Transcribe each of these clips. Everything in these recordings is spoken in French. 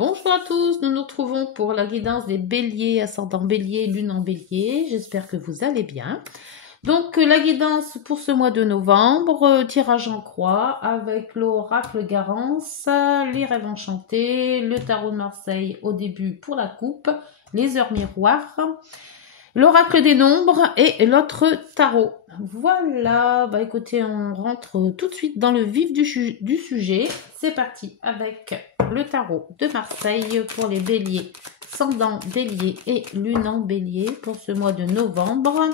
Bonjour à tous, nous nous retrouvons pour la guidance des béliers, ascendant bélier, lune en bélier. J'espère que vous allez bien. Donc la guidance pour ce mois de novembre, tirage en croix avec l'oracle Garance, les rêves enchantés, le tarot de Marseille au début pour la coupe, les heures miroirs, l'oracle des nombres et l'autre tarot. Voilà, bah écoutez, on rentre tout de suite dans le vif du sujet. C'est parti avec le tarot de Marseille pour les béliers, ascendant bélier et lune en bélier pour ce mois de novembre.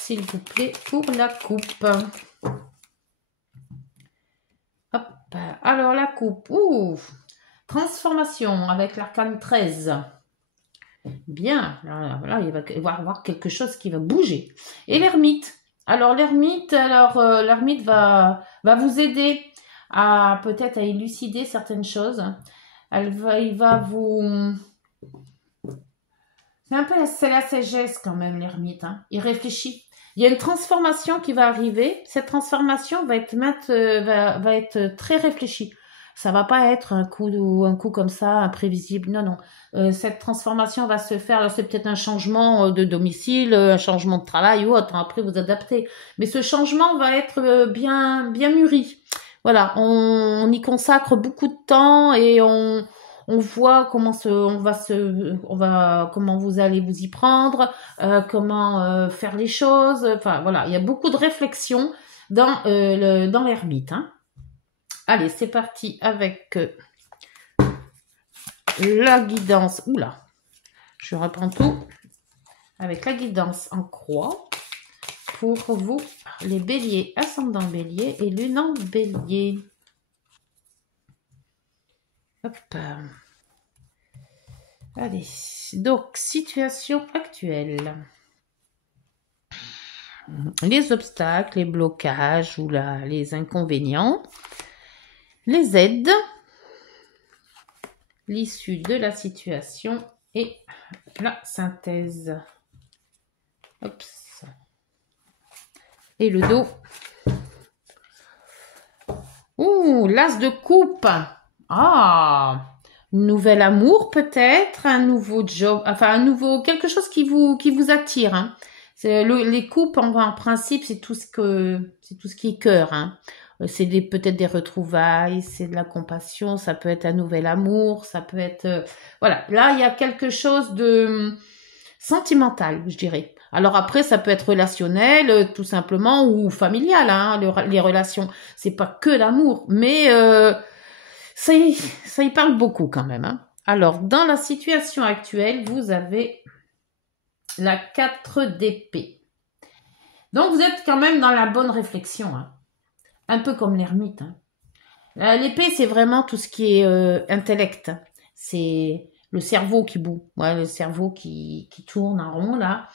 S'il vous plaît, pour la coupe. Hop, alors la coupe. Transformation avec l'arcane 13. Bien, là, il va y avoir quelque chose qui va bouger. Et l'ermite. Alors l'ermite, l'ermite va vous aider à peut-être à élucider certaines choses. Il va vous... C'est la sagesse quand même, l'ermite. Hein. Il réfléchit. Il y a une transformation qui va arriver. Cette transformation va être très réfléchie. Ça va pas être un coup comme ça, imprévisible. Non, non. Cette transformation va se faire. Alors c'est peut-être un changement de domicile, un changement de travail ou autre. Après vous adaptez. Mais ce changement va être bien mûri. Voilà, on y consacre beaucoup de temps et on voit comment comment vous allez vous y prendre, comment faire les choses. Enfin voilà, il y a beaucoup de réflexion dans l'ermite. Hein. Allez, c'est parti avec la guidance. Oula, je reprends tout. Avec la guidance en croix pour vous, les béliers, ascendant bélier et lune en bélier. Hop. Allez, donc, situation actuelle. Les obstacles, les blocages ou les inconvénients. Les aides. L'issue de la situation et la synthèse. Hop. Et le dos. Ouh, l'as de coupe. Ah, nouvel amour peut-être, un nouveau job, enfin quelque chose qui vous attire. Hein. Les coupes en principe c'est tout ce qui est cœur. Hein. C'est peut-être des retrouvailles, c'est de la compassion, ça peut être un nouvel amour, ça peut être voilà. Là il y a quelque chose de sentimental, je dirais. Alors après, ça peut être relationnel, tout simplement, ou familial. Hein, les relations, c'est pas que l'amour, mais ça y parle beaucoup quand même. Hein. Alors, dans la situation actuelle, vous avez la 4 d'épée. Donc, vous êtes quand même dans la bonne réflexion. Hein. Un peu comme l'ermite. Hein. L'épée, c'est vraiment tout ce qui est intellect. C'est le cerveau qui boue. Ouais, le cerveau qui tourne en rond, là.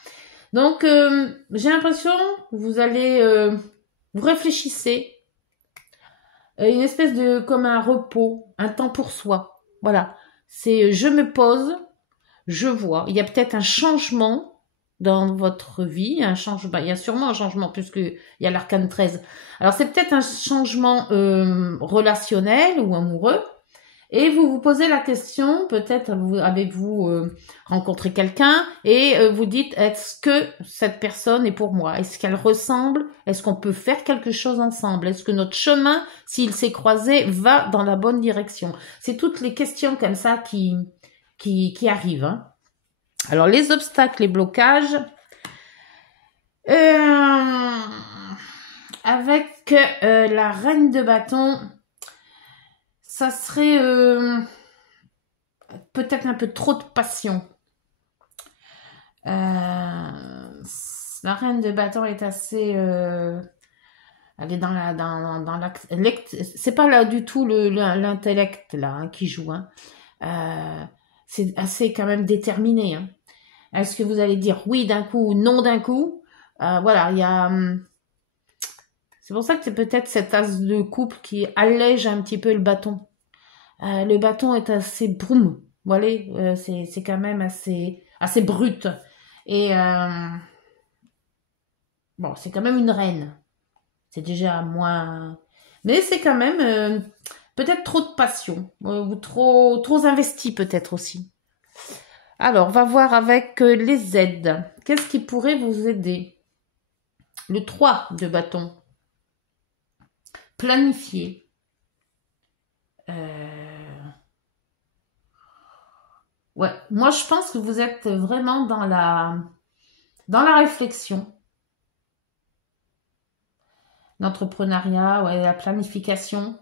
Donc, j'ai l'impression que vous allez... vous réfléchissez. Une espèce de... comme un repos, un temps pour soi. Voilà. C'est je me pose, je vois. Il y a peut-être un changement dans votre vie. Un changement, il y a sûrement un changement puisqu'il y a l'arcane 13. Alors, c'est peut-être un changement relationnel ou amoureux. Et vous vous posez la question, peut-être avez-vous rencontré quelqu'un et vous dites, est-ce que cette personne est pour moi? Est-ce qu'elle ressemble? Est-ce qu'on peut faire quelque chose ensemble? Est-ce que notre chemin, s'il s'est croisé, va dans la bonne direction? C'est toutes les questions comme ça qui arrivent. Hein. Alors, les obstacles, les blocages. Avec la reine de bâton... ça serait peut-être un peu trop de passion. La reine de bâton est assez... elle est dans la c'est pas là du tout l'intellect là hein, qui joue. Hein. C'est assez quand même déterminé. Hein. Est-ce que vous allez dire oui d'un coup ou non d'un coup? Voilà, il y a... c'est pour ça que c'est peut-être cet as de coupe qui allège un petit peu le bâton. Le bâton est assez broum, voilà, c'est quand même assez brut. Et bon, c'est quand même une reine. C'est déjà moins... Mais c'est quand même... peut-être trop de passion, ou trop investi peut-être aussi. Alors, on va voir avec les aides. Qu'est-ce qui pourrait vous aider? Le 3 de bâton. Planifier. Ouais, moi je pense que vous êtes vraiment dans la réflexion. L'entrepreneuriat, ouais, la planification.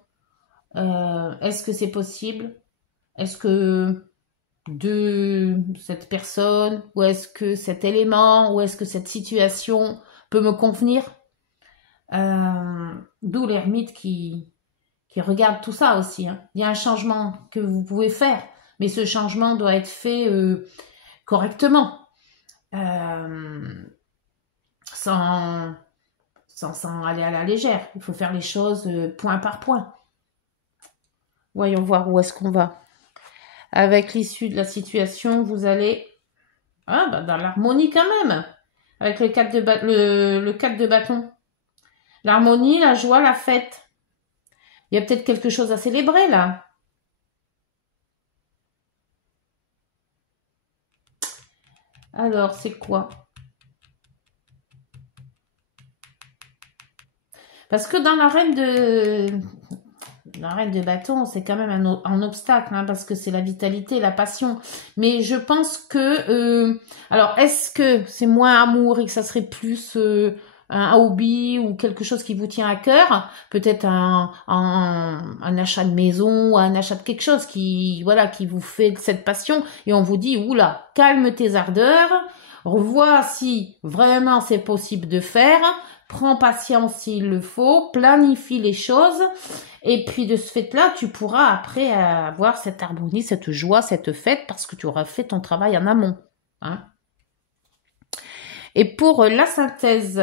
Est-ce que c'est possible? Est-ce que de cette personne, ou est-ce que cet élément, ou est-ce que cette situation peut me convenir? D'où l'ermite qui regarde tout ça aussi. Hein. Il y a un changement que vous pouvez faire, mais ce changement doit être fait correctement, sans aller à la légère. Il faut faire les choses point par point. Voyons voir où est-ce qu'on va. Avec l'issue de la situation, vous allez dans l'harmonie quand même. Avec le 4 le 4 de bâton. L'harmonie, la joie, la fête. Il y a peut-être quelque chose à célébrer là. Alors, c'est quoi? Parce que dans l'arène de bâton, c'est quand même un obstacle, hein, parce que c'est la vitalité, la passion. Mais je pense que... alors, est-ce que c'est moins amour et que ça serait plus un hobby ou quelque chose qui vous tient à cœur? Peut-être un achat de maison ou un achat de quelque chose qui vous fait cette passion. Et on vous dit, oula, calme tes ardeurs, revois si vraiment c'est possible de faire, prends patience s'il le faut, planifie les choses. Et puis de ce fait-là, tu pourras après avoir cette harmonie, cette joie, cette fête, parce que tu auras fait ton travail en amont. Hein. Et pour la synthèse,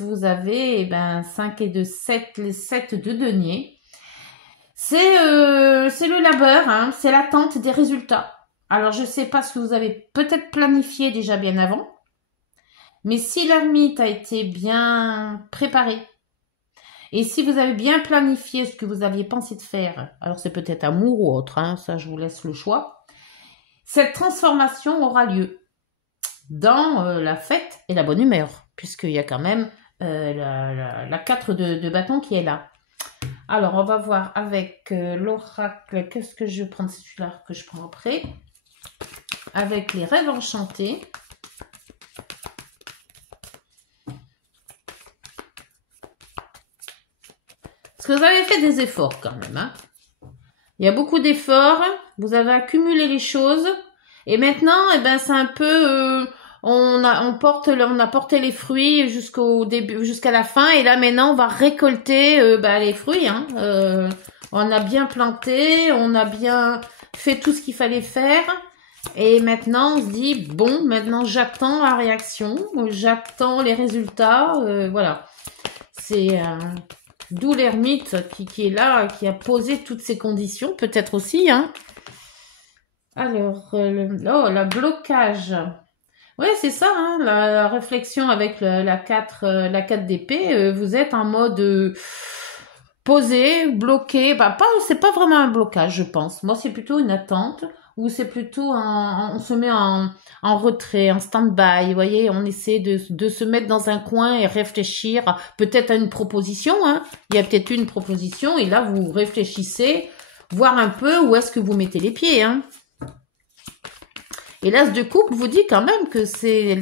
vous avez 5 et 2, 7, les 7 de denier. C'est le labeur, hein, c'est l'attente des résultats. Alors je ne sais pas ce que vous avez peut-être planifié déjà bien avant, mais si l'ermite a été bien préparée, et si vous avez bien planifié ce que vous aviez pensé de faire, alors c'est peut-être amour ou autre, hein, ça je vous laisse le choix, cette transformation aura lieu dans la fête et la bonne humeur, puisqu'il y a quand même la 4 de bâton qui est là. Alors, on va voir avec l'oracle, qu'est-ce que je vais prendre? C'est celui-là que je prends après. Avec les rêves enchantés. Parce que vous avez fait des efforts quand même. Hein. Il y a beaucoup d'efforts. Vous avez accumulé les choses. Et maintenant, c'est un peu... on a porté les fruits jusqu'au début, jusqu'à la fin. Et là, maintenant, on va récolter les fruits. Hein. On a bien planté. On a bien fait tout ce qu'il fallait faire. Et maintenant, on se dit, bon, maintenant, j'attends la réaction. J'attends les résultats. Voilà. C'est... d'où l'ermite qui est là, qui a posé toutes ces conditions, peut-être aussi. Hein. Alors, le blocage. Oui, c'est ça, hein, la réflexion avec la 4 d'épée. Vous êtes en mode posé, bloqué. C'est pas vraiment un blocage, je pense. Moi, c'est plutôt une attente. Ou c'est plutôt on se met en retrait, en stand-by, vous voyez, on essaie de se mettre dans un coin et réfléchir peut-être à une proposition, hein. Il y a peut-être une proposition et là vous réfléchissez, voir un peu où est-ce que vous mettez les pieds, hein. Et l'as de coupe vous dit quand même que c'est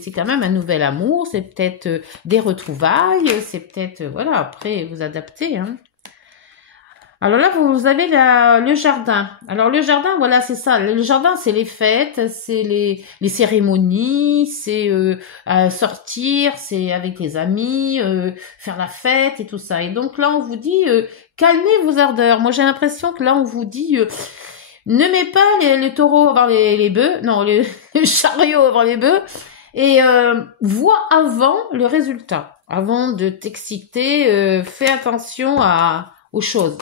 c'est quand même un nouvel amour, c'est peut-être des retrouvailles, c'est peut-être, voilà, après vous adaptez, hein. Alors là, vous avez le jardin. Alors le jardin, voilà, c'est ça. Le jardin, c'est les fêtes, c'est les cérémonies, c'est sortir, c'est avec les amis, faire la fête et tout ça. Et donc là, on vous dit, calmez vos ardeurs. Moi, j'ai l'impression que là, on vous dit, ne mets pas les taureaux avant les bœufs, non, les chariots avant les bœufs, et vois avant le résultat. Avant de t'exciter, fais attention aux choses.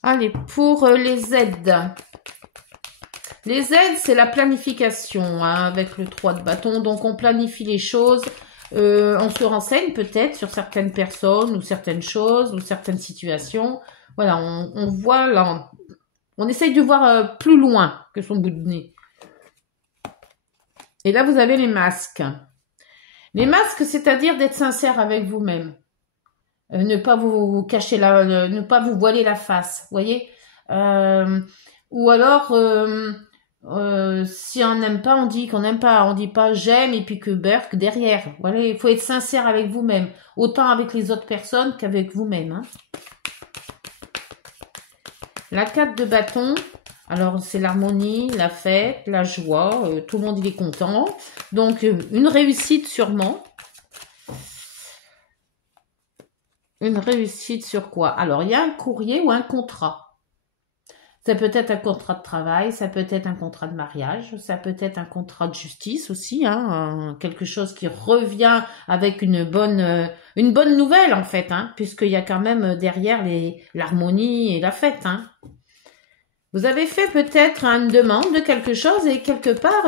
Allez, pour les aides. Les aides, c'est la planification, hein, avec le 3 de bâton. Donc, on planifie les choses. On se renseigne peut-être sur certaines personnes ou certaines choses ou certaines situations. Voilà, on voit là, on essaye de voir plus loin que son bout de nez. Et là, vous avez les masques. Les masques, c'est-à-dire d'être sincère avec vous-même. Ne pas vous cacher ne pas vous voiler la face, voyez. Ou alors, si on n'aime pas, on dit qu'on n'aime pas. On dit pas j'aime et puis que Burke derrière. Voilà, il faut être sincère avec vous-même, autant avec les autres personnes qu'avec vous-même. Hein. La 4 de bâton. Alors, c'est l'harmonie, la fête, la joie. Tout le monde, il est content. Donc, une réussite sûrement. Une réussite sur quoi? Alors, il y a un courrier ou un contrat. Ça peut être un contrat de travail, ça peut être un contrat de mariage, ça peut être un contrat de justice aussi, hein, quelque chose qui revient avec une bonne nouvelle en fait, hein, puisqu'il y a quand même derrière l'harmonie et la fête. Hein. Vous avez fait peut-être une demande de quelque chose et quelque part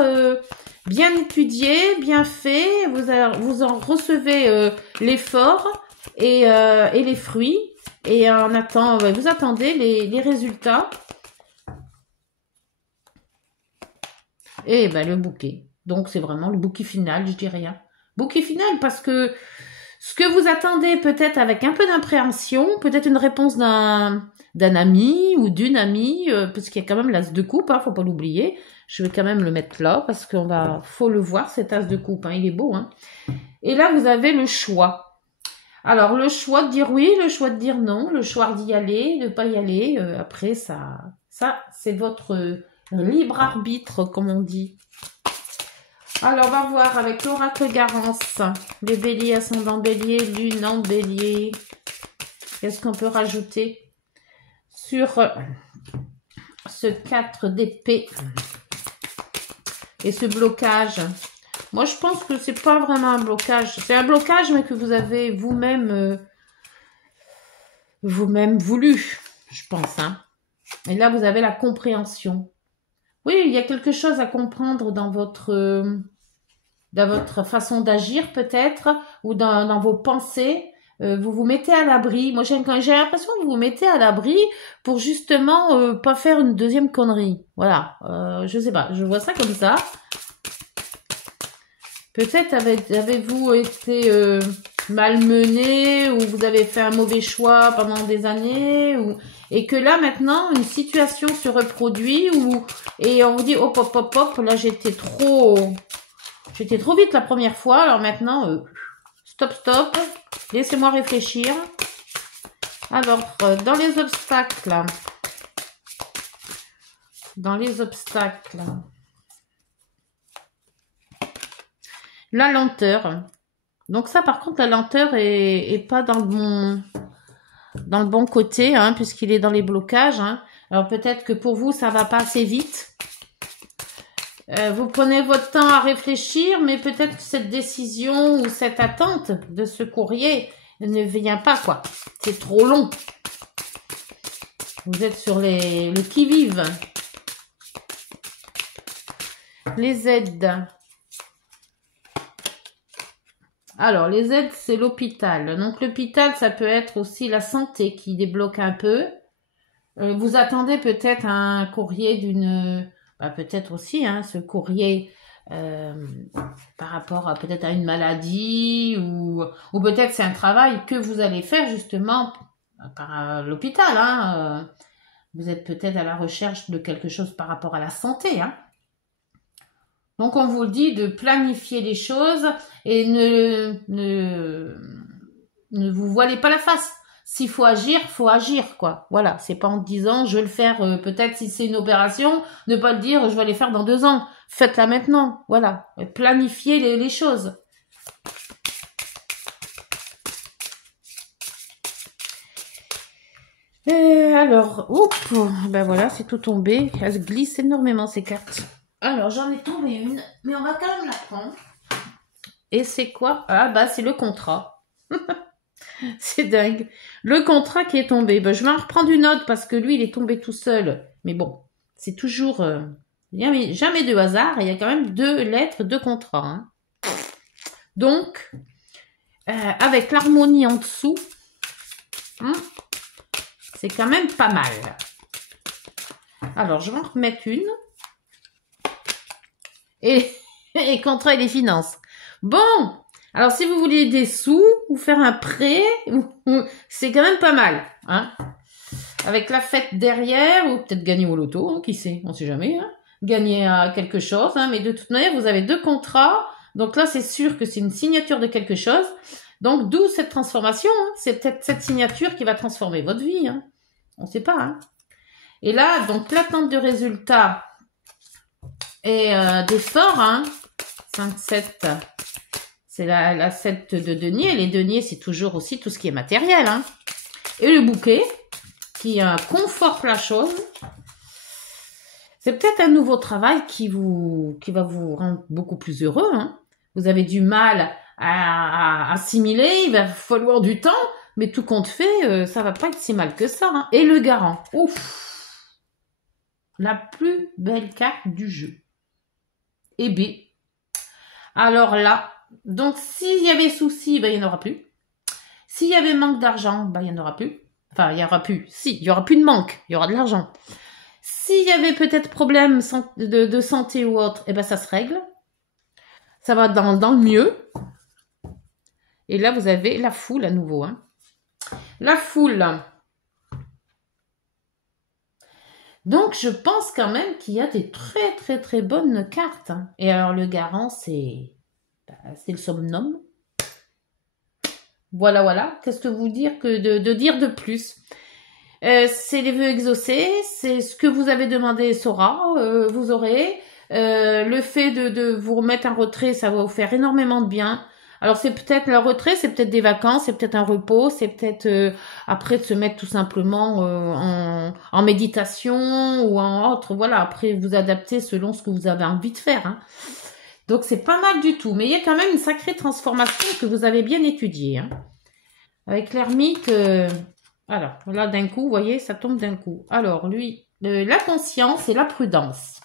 bien étudié, bien fait, vous en recevez l'effort et les fruits et vous attendez les résultats. Et ben le bouquet. Donc c'est vraiment le bouquet final, je dirais. Hein. Bouquet final parce que ce que vous attendez peut-être avec un peu d'impréhension, peut-être une réponse d'un ami ou d'une amie, parce qu'il y a quand même l'as de coupe, hein, faut pas l'oublier. Je vais quand même le mettre là parce faut le voir cet as de coupe, hein, il est beau. Hein. Et là vous avez le choix. Alors le choix de dire oui, le choix de dire non, le choix d'y aller, de pas y aller. Après ça c'est votre libre arbitre, comme on dit. Alors, on va voir avec l'oracle Garance. Les béliers, ascendant bélier, lune en bélier. Qu'est-ce qu'on peut rajouter sur ce 4 d'épée et ce blocage? Moi, je pense que c'est pas vraiment un blocage. C'est un blocage, mais que vous avez vous-même voulu, je pense. Hein. Et là, vous avez la compréhension. Oui, il y a quelque chose à comprendre dans votre façon d'agir peut-être, ou dans vos pensées. Vous vous mettez à l'abri. Moi, j'ai l'impression que vous vous mettez à l'abri pour justement pas faire une deuxième connerie. Voilà, je sais pas, je vois ça comme ça. Peut-être avez-vous été malmené ou vous avez fait un mauvais choix pendant des années et que là maintenant une situation se reproduit et on vous dit hop hop hop hop là j'étais trop vite la première fois alors maintenant stop laissez-moi réfléchir. Alors dans les obstacles la lenteur. Donc ça, par contre, la lenteur est pas dans le bon côté, hein, puisqu'il est dans les blocages. Hein. Alors peut-être que pour vous, ça va pas assez vite. Vous prenez votre temps à réfléchir, mais peut-être que cette décision ou cette attente de ce courrier ne vient pas, quoi. C'est trop long. Vous êtes sur le qui-vive. Les aides. Alors, les aides, c'est l'hôpital. Donc, l'hôpital, ça peut être aussi la santé qui débloque un peu. Vous attendez peut-être un courrier peut-être aussi, hein, ce courrier par rapport à peut-être à une maladie ou peut-être c'est un travail que vous allez faire justement par l'hôpital. Hein. Vous êtes peut-être à la recherche de quelque chose par rapport à la santé, hein. Donc, on vous dit de planifier les choses et ne vous voilez pas la face. S'il faut agir, quoi. Voilà, c'est pas en disant, je vais le faire, peut-être si c'est une opération, ne pas le dire, je vais les faire dans 2 ans. Faites-la maintenant, voilà. Planifiez les choses. Et alors, ben voilà, c'est tout tombé. Elles se glissent énormément, ces cartes. Alors, j'en ai tombé une, mais on va quand même la prendre. Et c'est quoi? Ah, bah, c'est le contrat. C'est dingue. Le contrat qui est tombé. Ben, je vais en reprendre une autre parce que lui, il est tombé tout seul. Mais bon, c'est toujours... jamais de hasard. Il y a quand même 2 lettres de contrat. Hein. Donc, avec l'harmonie en dessous, c'est quand même pas mal. Alors, je vais en remettre une. Et contrat et les finances. Bon, alors si vous voulez des sous ou faire un prêt, c'est quand même pas mal. Hein, avec la fête derrière, ou peut-être gagner au loto, hein, qui sait, on sait jamais. Hein, gagner à quelque chose, hein, mais de toute manière, vous avez 2 contrats. Donc là, c'est sûr que c'est une signature de quelque chose. Donc d'où cette transformation. Hein, c'est peut-être cette signature qui va transformer votre vie. Hein, on ne sait pas. Hein. Et là, donc l'attente de résultats et des forts, hein, 5, 7, c'est la 7 de denier. Les deniers, c'est toujours aussi tout ce qui est matériel. Hein. Et le bouquet, qui conforte la chose. C'est peut-être un nouveau travail qui va vous rendre beaucoup plus heureux. Hein. Vous avez du mal à assimiler, il va falloir du temps, mais tout compte fait, ça va pas être si mal que ça. Hein. Et le garant, ouf, la plus belle carte du jeu. Et B. Alors là, donc s'il y avait souci, ben, il n'y en aura plus. S'il y avait manque d'argent, ben, il n'y en aura plus. Enfin, il n'y aura plus. Si, il n'y aura plus de manque, il y aura de l'argent. S'il y avait peut-être problème de santé ou autre, eh ben ça se règle. Ça va dans le mieux. Et là, vous avez la foule à nouveau. Hein. La foule. Donc, je pense quand même qu'il y a des très, très, très bonnes cartes. Hein. Et alors, le garant, c'est le somnum. Voilà, voilà. Qu'est-ce que vous dire que de dire de plus? C'est les vœux exaucés, c'est ce que vous avez demandé sera, vous aurez. Le fait de vous remettre un retrait, ça va vous faire énormément de bien. Alors c'est peut-être le retrait, c'est peut-être des vacances, c'est peut-être un repos, c'est peut-être après de se mettre tout simplement en méditation ou en autre. Voilà, après vous adaptez selon ce que vous avez envie de faire. Hein. Donc c'est pas mal du tout, mais il y a quand même une sacrée transformation que vous avez bien étudiée. Hein. Avec l'ermite, alors là d'un coup, vous voyez, ça tombe d'un coup. Alors lui, la conscience et la prudence.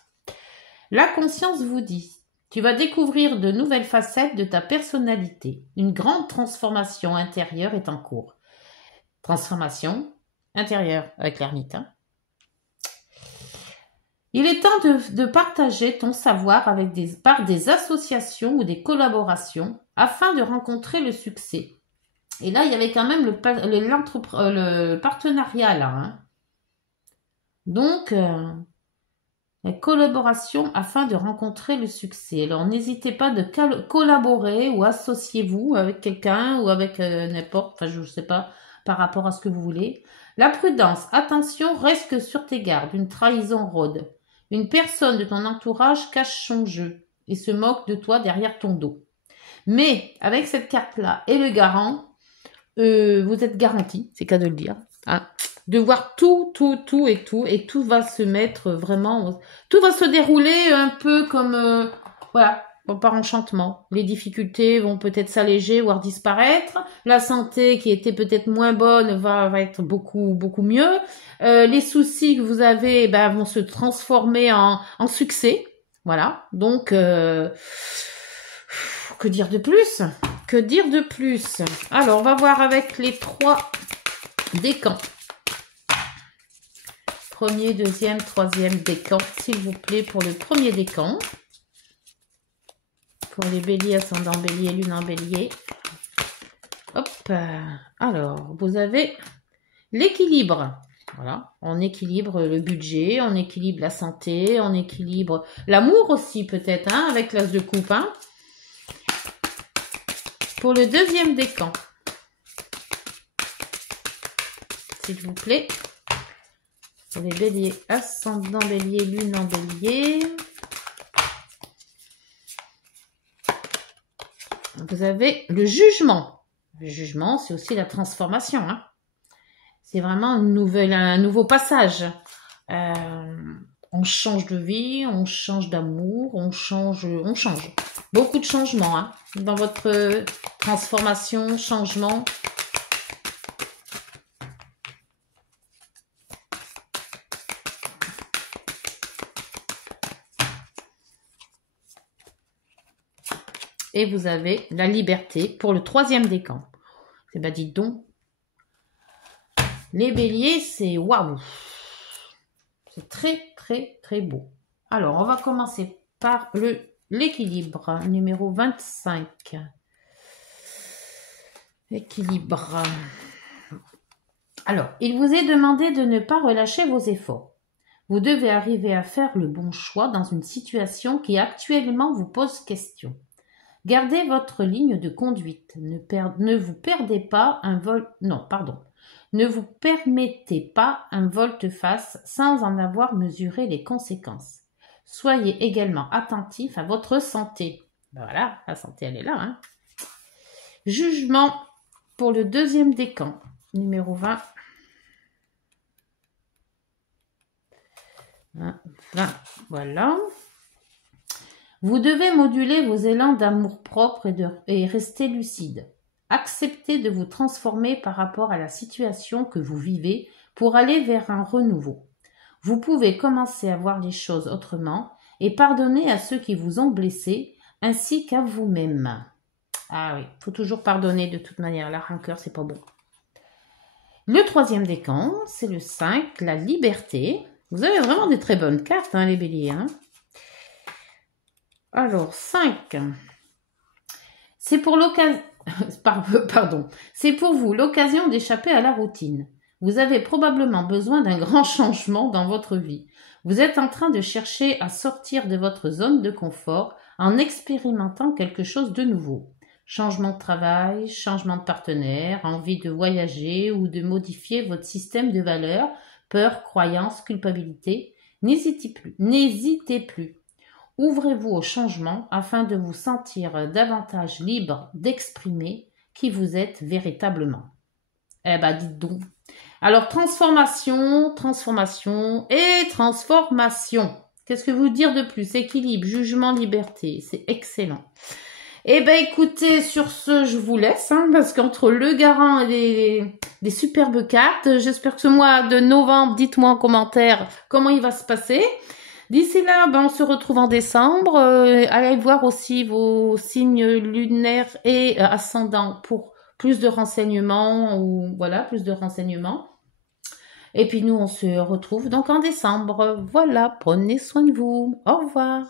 La conscience vous dit, tu vas découvrir de nouvelles facettes de ta personnalité. Une grande transformation intérieure est en cours. Transformation intérieure avec l'ermite. Hein. Il est temps de partager ton savoir avec par des associations ou des collaborations afin de rencontrer le succès. Et là, il y avait quand même le partenariat là. Hein. Donc, la collaboration afin de rencontrer le succès. Alors, n'hésitez pas de collaborer ou associez-vous avec quelqu'un ou avec n'importe, enfin, je ne sais pas, par rapport à ce que vous voulez. La prudence. Attention, reste sur tes gardes. Une trahison rôde. Une personne de ton entourage cache son jeu et se moque de toi derrière ton dos. Mais, avec cette carte-là et le garant, vous êtes garanti, c'est qu'à de le dire, hein, de voir tout, et tout va se mettre vraiment, tout va se dérouler un peu comme, voilà, par enchantement. Les difficultés vont peut-être s'alléger, voire disparaître. La santé, qui était peut-être moins bonne, va être beaucoup mieux. Les soucis que vous avez, ben, vont se transformer en succès. Voilà, donc... que dire de plus? Que dire de plus? Alors, on va voir avec les 3 décans. Premier, deuxième, troisième décan, s'il vous plaît, pour le premier décan. Pour les béliers, ascendant bélier, lune en bélier. Hop. Alors, vous avez l'équilibre. Voilà, on équilibre le budget, on équilibre la santé, on équilibre l'amour aussi peut-être, hein, avec l'as de coupe, hein. Pour le deuxième décan, s'il vous plaît, pour les béliers, ascendant bélier, lune en bélier, vous avez le jugement. Le jugement, c'est aussi la transformation. Hein. C'est vraiment un nouveau passage. On change de vie, on change d'amour, on change. Beaucoup de changements hein, dans votre transformation, changement. Et vous avez la liberté pour le 3e décan. Eh ben, dites donc. Les béliers, c'est waouh. C'est très, très, très beau. Alors, on va commencer par l'équilibre, numéro 25. Équilibre. Alors, il vous est demandé de ne pas relâcher vos efforts. Vous devez arriver à faire le bon choix dans une situation qui actuellement vous pose question. Gardez votre ligne de conduite. Ne vous perdez pas un vol. Non, pardon. Ne vous permettez pas un volte-face sans en avoir mesuré les conséquences. Soyez également attentif à votre santé. Ben voilà, la santé, elle est là. Hein. Jugement pour le 2e décan, numéro 20. 20, voilà. Vous devez moduler vos élans d'amour-propre et rester lucide. Acceptez de vous transformer par rapport à la situation que vous vivez pour aller vers un renouveau. Vous pouvez commencer à voir les choses autrement et pardonner à ceux qui vous ont blessé ainsi qu'à vous-même. Ah oui, il faut toujours pardonner de toute manière. La rancœur, c'est pas bon. Le 3e décan, c'est le 5, la liberté. Vous avez vraiment des très bonnes cartes, hein, les béliers. Hein. Alors, 5. C'est pour l'occasion... Pardon. C'est pour vous l'occasion d'échapper à la routine. Vous avez probablement besoin d'un grand changement dans votre vie. Vous êtes en train de chercher à sortir de votre zone de confort en expérimentant quelque chose de nouveau. Changement de travail, changement de partenaire, envie de voyager ou de modifier votre système de valeurs, peur, croyance, culpabilité. N'hésitez plus. Ouvrez-vous au changement afin de vous sentir davantage libre d'exprimer qui vous êtes véritablement. Eh ben, dites donc. Alors, transformation. Qu'est-ce que vous dire de plus? Équilibre, jugement, liberté. C'est excellent. Eh ben, écoutez, sur ce, je vous laisse, hein, parce qu'entre le garant et des superbes cartes, j'espère que ce mois de novembre, dites-moi en commentaire comment il va se passer. D'ici là, ben, on se retrouve en décembre. Allez voir aussi vos signes lunaires et ascendants pour plus de renseignements plus de renseignements. Et puis nous, on se retrouve donc en décembre. Voilà, prenez soin de vous. Au revoir.